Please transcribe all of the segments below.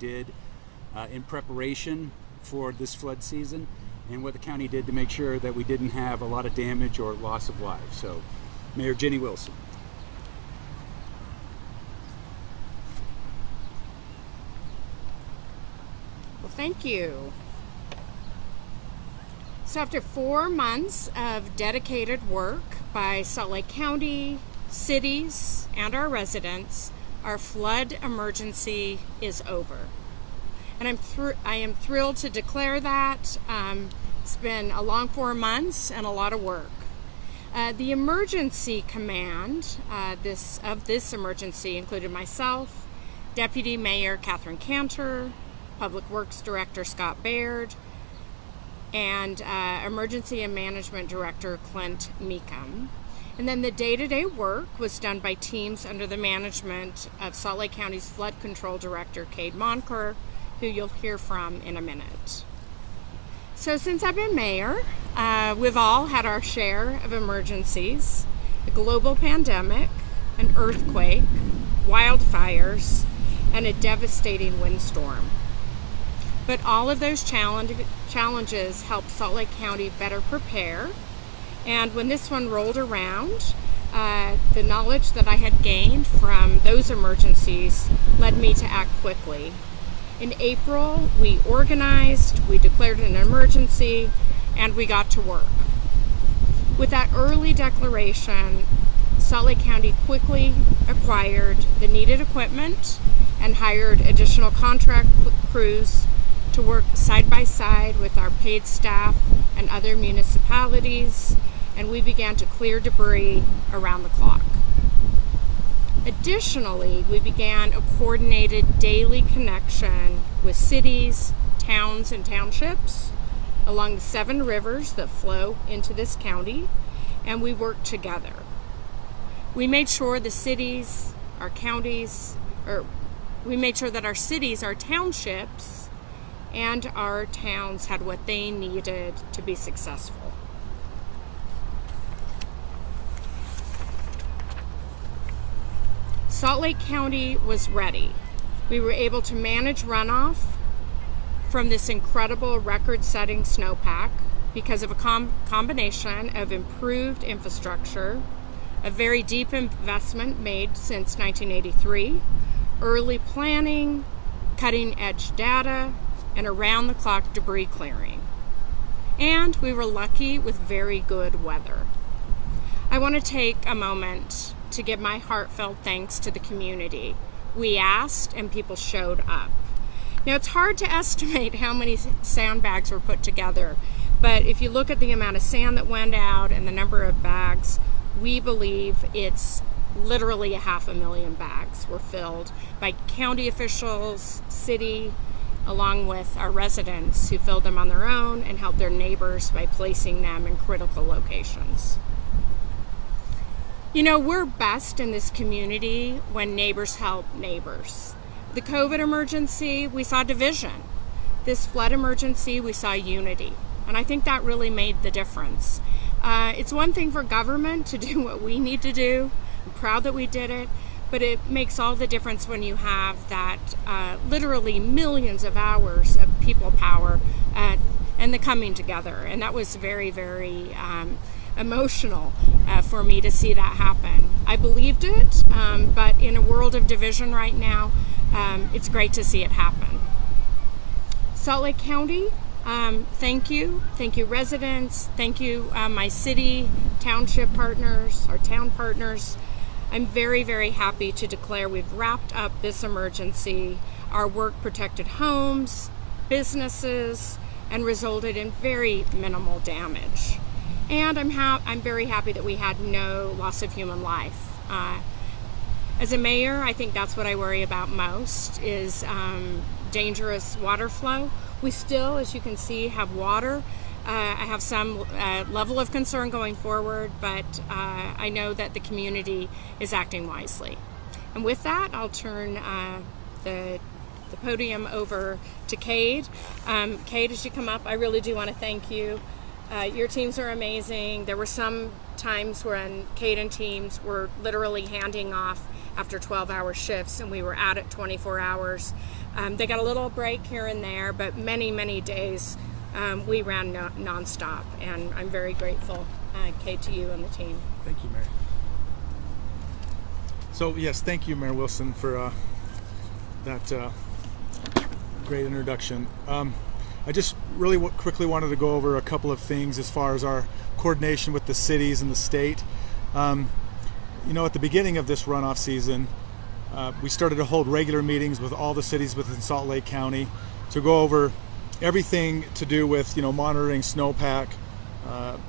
did in preparation for this flood season, and what the county did to make sure that we didn't have a lot of damage or loss of life. So, Mayor Ginny Wilson. Well, thank you. So after 4 months of dedicated work by Salt Lake County, cities, and our residents, our flood emergency is over. And I am thrilled to declare that. It's been a long 4 months and a lot of work. The emergency command of this emergency included myself, Deputy Mayor Catherine Cantor, Public Works Director Scott Baird, and Emergency and Management Director Clint Meekum. And then the day-to-day work was done by teams under the management of Salt Lake County's Flood Control Director Cade Monker, who you'll hear from in a minute. So since I've been mayor, we've all had our share of emergencies: a global pandemic, an earthquake, wildfires, and a devastating windstorm. But all of those challenges helped Salt Lake County better prepare. And when this one rolled around, the knowledge that I had gained from those emergencies led me to act quickly. In April, we organized, we declared an emergency, and we got to work. With that early declaration, Salt Lake County quickly acquired the needed equipment and hired additional contract crews to work side by side with our paid staff and other municipalities, and we began to clear debris around the clock. Additionally, we began a coordinated daily connection with cities, towns, and townships along the 7 rivers that flow into this county, and we worked together. We made sure our cities, our townships, and our towns had what they needed to be successful. Salt Lake County was ready. We were able to manage runoff from this incredible record-setting snowpack because of a combination of improved infrastructure, a very deep investment made since 1983, early planning, cutting-edge data, and around-the-clock debris clearing. And we were lucky with very good weather. I want to take a moment to give my heartfelt thanks to the community. We asked and people showed up. Now, it's hard to estimate how many sandbags were put together, but if you look at the amount of sand that went out and the number of bags, we believe it's literally 500,000 bags were filled by county officials, city, along with our residents who filled them on their own and helped their neighbors by placing them in critical locations. You know, we're best in this community when neighbors help neighbors. The COVID emergency, we saw division. This flood emergency, we saw unity. And I think that really made the difference. It's one thing for government to do what we need to do. I'm proud that we did it. But it makes all the difference when you have that literally millions of hours of people power and the coming together. And that was very, very emotional for me to see that happen. I believed it, but in a world of division right now, it's great to see it happen. Salt Lake County, thank you. Thank you, residents. Thank you, my city, township partners, our town partners. I'm very, very happy to declare we've wrapped up this emergency. Our work protected homes, businesses, and resulted in very minimal damage. And I'm very happy that we had no loss of human life. As a mayor, I think that's what I worry about most is dangerous water flow. We still, as you can see, have water. I have some level of concern going forward, but I know that the community is acting wisely. And with that, I'll turn the podium over to Cade. Cade, as you come up, I really do want to thank you. Your teams are amazing. There were some times when Cade and teams were literally handing off after 12-hour shifts, and we were at it 24 hours. They got a little break here and there, but many days we ran nonstop, and I'm very grateful, Kate, to you and the team. Thank you, Mayor. So yes, thank you, Mayor Wilson, for that great introduction. I just really quickly wanted to go over a couple of things as far as our coordination with the cities and the state. You know, at the beginning of this runoff season, we started to hold regular meetings with all the cities within Salt Lake County to go over everything to do with, you know, monitoring snowpack,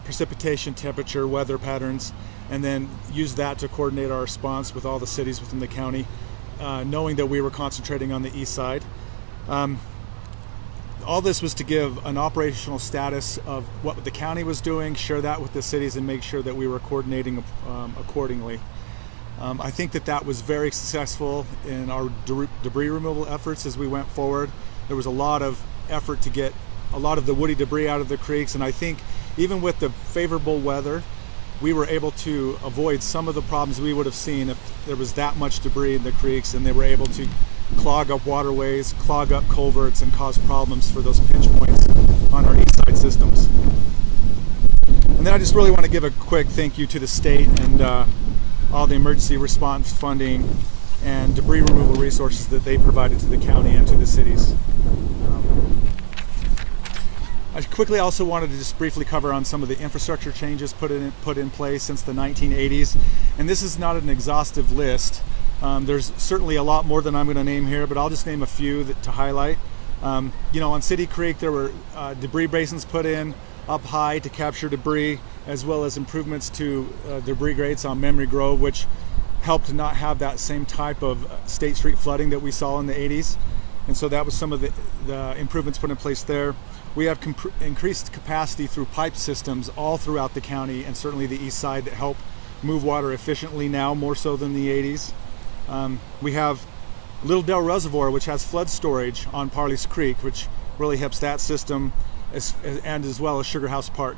precipitation, temperature, weather patterns, and then use that to coordinate our response with all the cities within the county, knowing that we were concentrating on the east side. All this was to give an operational status of what the county was doing, share that with the cities, and make sure that we were coordinating accordingly. I think that was very successful in our debris removal efforts as we went forward. There was a lot of effort to get a lot of the woody debris out of the creeks, and I think even with the favorable weather, we were able to avoid some of the problems we would have seen if there was that much debris in the creeks, and they were able to clog up waterways, clog up culverts, and cause problems for those pinch points on our east side systems. And then I just really want to give a quick thank you to the state and all the emergency response funding and debris removal resources that they provided to the county and to the cities. I quickly also wanted to just briefly cover on some of the infrastructure changes put in place since the 1980s. And this is not an exhaustive list. There's certainly a lot more than I'm going to name here, but I'll just name a few to highlight. You know, on City Creek, there were debris basins put in up high to capture debris, as well as improvements to debris grates on Memory Grove, which helped to not have that same type of State Street flooding that we saw in the 80s. And so that was some of the improvements put in place there. We have increased capacity through pipe systems all throughout the county, and certainly the east side, that help move water efficiently now, more so than the 80s. We have Little Dell Reservoir, which has flood storage on Parley's Creek, which really helps that system, and as well as Sugar House Park.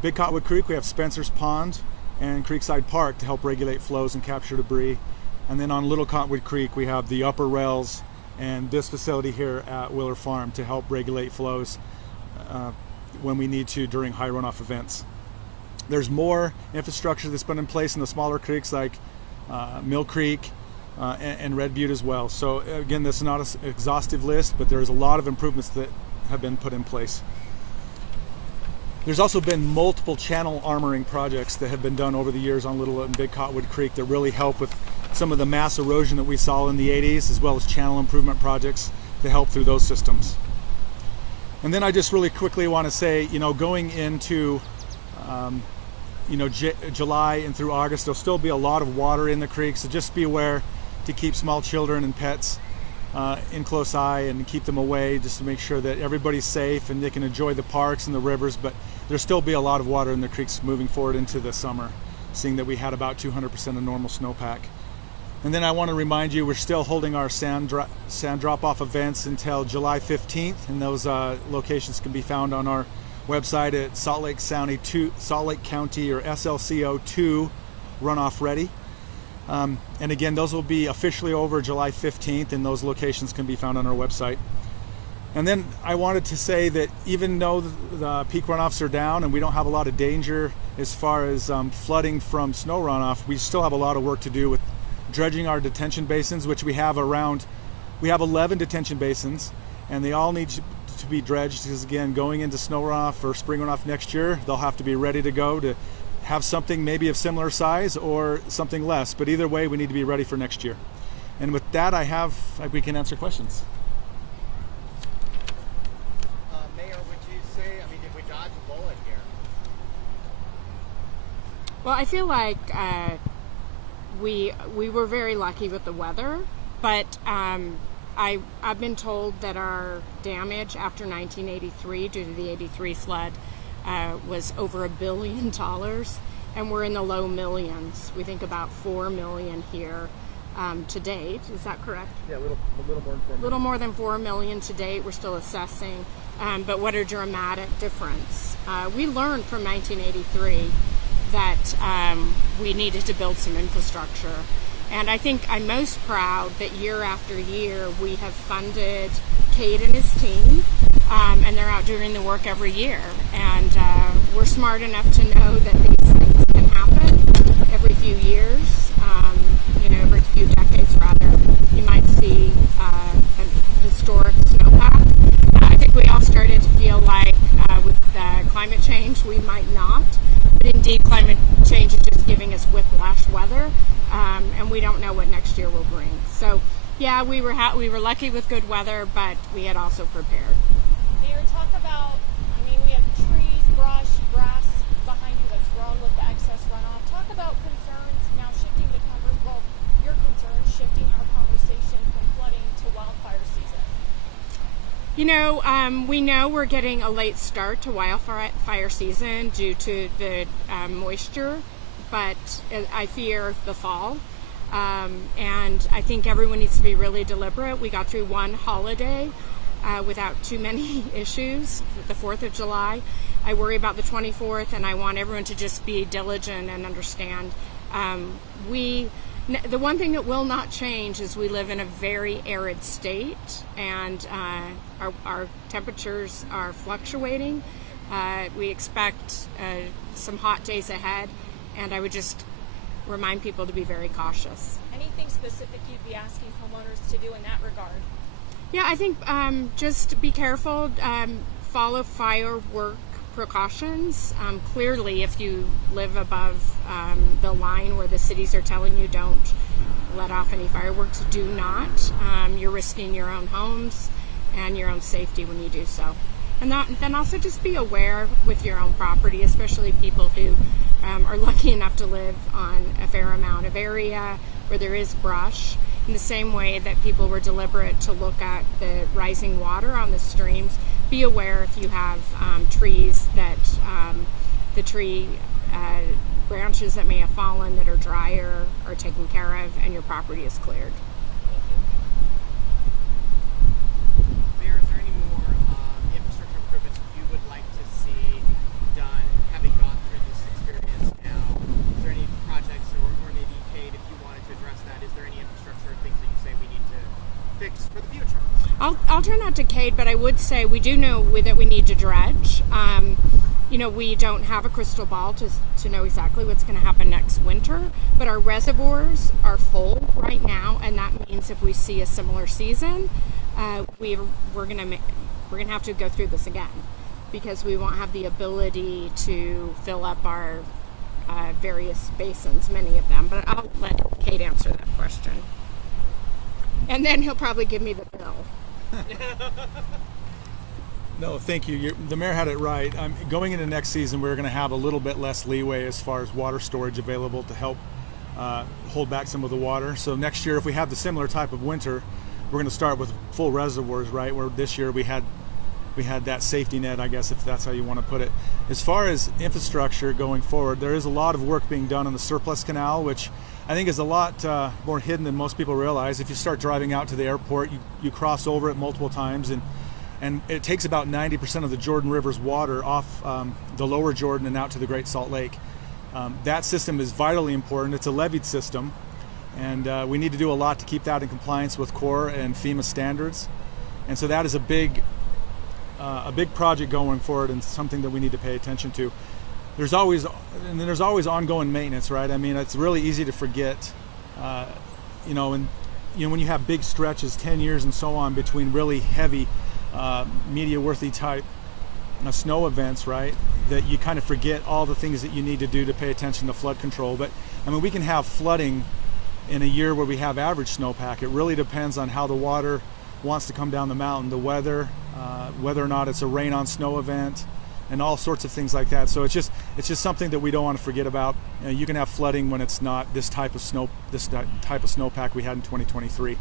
Big Cottonwood Creek, we have Spencer's Pond and Creekside Park to help regulate flows and capture debris. And then on Little Cottonwood Creek, we have the upper rails and this facility here at Willer Farm to help regulate flows when we need to during high runoff events. There's more infrastructure that's been in place in the smaller creeks like Mill Creek and Red Butte as well. So again, this is not an exhaustive list, but there's a lot of improvements that have been put in place. There's also been multiple channel armoring projects that have been done over the years on Little and Big Cottonwood Creek that really help with some of the mass erosion that we saw in the 80s, as well as channel improvement projects to help through those systems. And then I just really quickly want to say, you know, going into July and through August, there'll still be a lot of water in the creek, so just be aware to keep small children and pets in close eye and keep them away, just to make sure that everybody's safe and they can enjoy the parks and the rivers. But there'll still be a lot of water in the creeks moving forward into the summer, seeing that we had about 200% of normal snowpack. And then I want to remind you, we're still holding our sand drop-off events until July 15th, and those locations can be found on our website at Salt Lake County or SLCO2 Runoff Ready. And again, those will be officially over July 15th, and those locations can be found on our website. And then I wanted to say that even though the peak runoffs are down and we don't have a lot of danger as far as flooding from snow runoff, we still have a lot of work to do with dredging our detention basins, which we have 11 detention basins, and they all need to be dredged, because again, going into snow runoff or spring runoff next year, they'll have to be ready to go to have something maybe of similar size or something less, but either way, we need to be ready for next year. And with that, we can answer questions. Mayor, would you say, did we dodge a bullet here? Well, I feel like we were very lucky with the weather, but I've been told that our damage after 1983 due to the 83 flood was over $1 billion, and we're in the low millions. We think about 4 million here to date. Is that correct? Yeah, a little more than 4 million. A little more than 4 million to date. We're still assessing, but what a dramatic difference. We learned from 1983 that we needed to build some infrastructure. And I think I'm most proud that year after year we have funded Cade and his team, and they're out doing the work every year. And we're smart enough to know that these things can happen every few years, every few decades rather. You might see a historic snowpack. I think we all started to feel like with climate change we might not, but indeed climate change is just giving us whiplash weather, and we don't know what next year will bring. So yeah, we were lucky with good weather, but we had also prepared. Mayor, talk about, we have trees, brush, grass behind you that's grown with the excess runoff. Talk about concerns now shifting to your concerns shifting our conversation from flooding to wildfire season. We know we're getting a late start to wildfire season due to the moisture, but I fear the fall. And I think everyone needs to be really deliberate. We got through one holiday without too many issues, the 4th of July. I worry about the 24th, and I want everyone to just be diligent and understand. The one thing that will not change is we live in a very arid state, and our temperatures are fluctuating. We expect some hot days ahead, and I would just remind people to be very cautious. Anything specific you'd be asking homeowners to do in that regard? Yeah, I think just be careful, follow firework precautions. Clearly, if you live above the line where the cities are telling you don't let off any fireworks, do not. You're risking your own homes and your own safety when you do so. And then also just be aware with your own property, especially people who are lucky enough to live on a fair amount of area where there is brush. In the same way that people were deliberate to look at the rising water on the streams, be aware if you have trees that the tree branches that may have fallen that are drier are taken care of and your property is cleared. Mayor, is there any more infrastructure improvements you would like to see done, having gone through this experience now? Is there any projects or maybe, Cade, if you wanted to address that, is there any infrastructure things that you say we need to fix for the future? I'll turn out to Cade, but I would say we do know that we need to dredge. We don't have a crystal ball to know exactly what's going to happen next winter, but our reservoirs are full right now, and that means if we see a similar season, we're going to have to go through this again because we won't have the ability to fill up our various basins, many of them. But I'll let Cade answer that question, and then he'll probably give me the bill. No, thank you. The mayor had it right. Going into next season, we're going to have a little bit less leeway as far as water storage available to help hold back some of the water. So next year, if we have the similar type of winter, we're going to start with full reservoirs, right? Where this year we had that safety net, I guess, if that's how you want to put it. As far as infrastructure going forward, there is a lot of work being done on the Surplus Canal, which I think is a lot more hidden than most people realize. If you start driving out to the airport, you cross over it multiple times, and it takes about 90% of the Jordan River's water off the lower Jordan and out to the Great Salt Lake. That system is vitally important. It's a levied system, and we need to do a lot to keep that in compliance with Corps and FEMA standards. And so that is a big project going forward and something that we need to pay attention to. There's always ongoing maintenance, right? It's really easy to forget, when you have big stretches, 10 years and so on, between really heavy media-worthy type snow events, right? That you kind of forget all the things that you need to do to pay attention to flood control. But we can have flooding in a year where we have average snowpack. It really depends on how the water wants to come down the mountain, the weather, whether or not it's a rain on snow event, and all sorts of things like that. So it's just something that we don't want to forget about. You can have flooding when it's not this type of snowpack we had in 2023.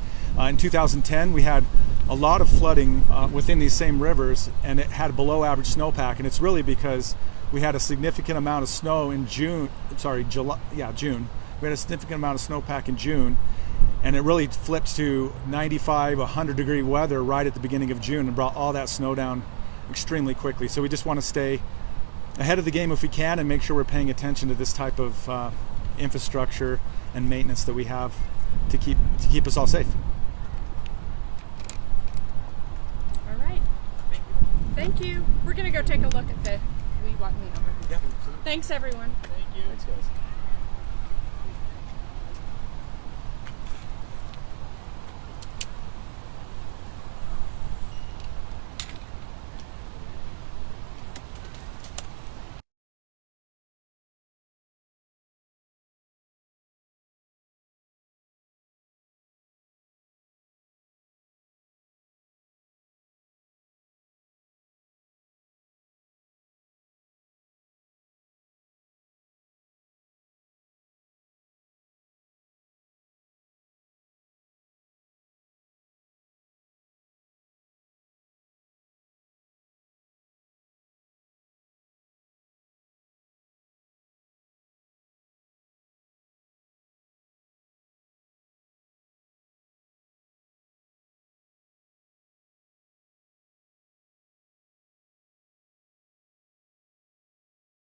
In 2010, we had a lot of flooding within these same rivers, and it had below average snowpack, and it's really because we had a significant amount of snow in June. We had a significant amount of snowpack in June, and it really flipped to 95, 100 degree weather right at the beginning of June and brought all that snow down extremely quickly. So we just want to stay ahead of the game if we can and make sure we're paying attention to this type of infrastructure and maintenance that we have to keep us all safe. All right. Thank you. We're gonna go take a look at the Lee Watney over here. Thanks, everyone. Thank you. Thanks, guys.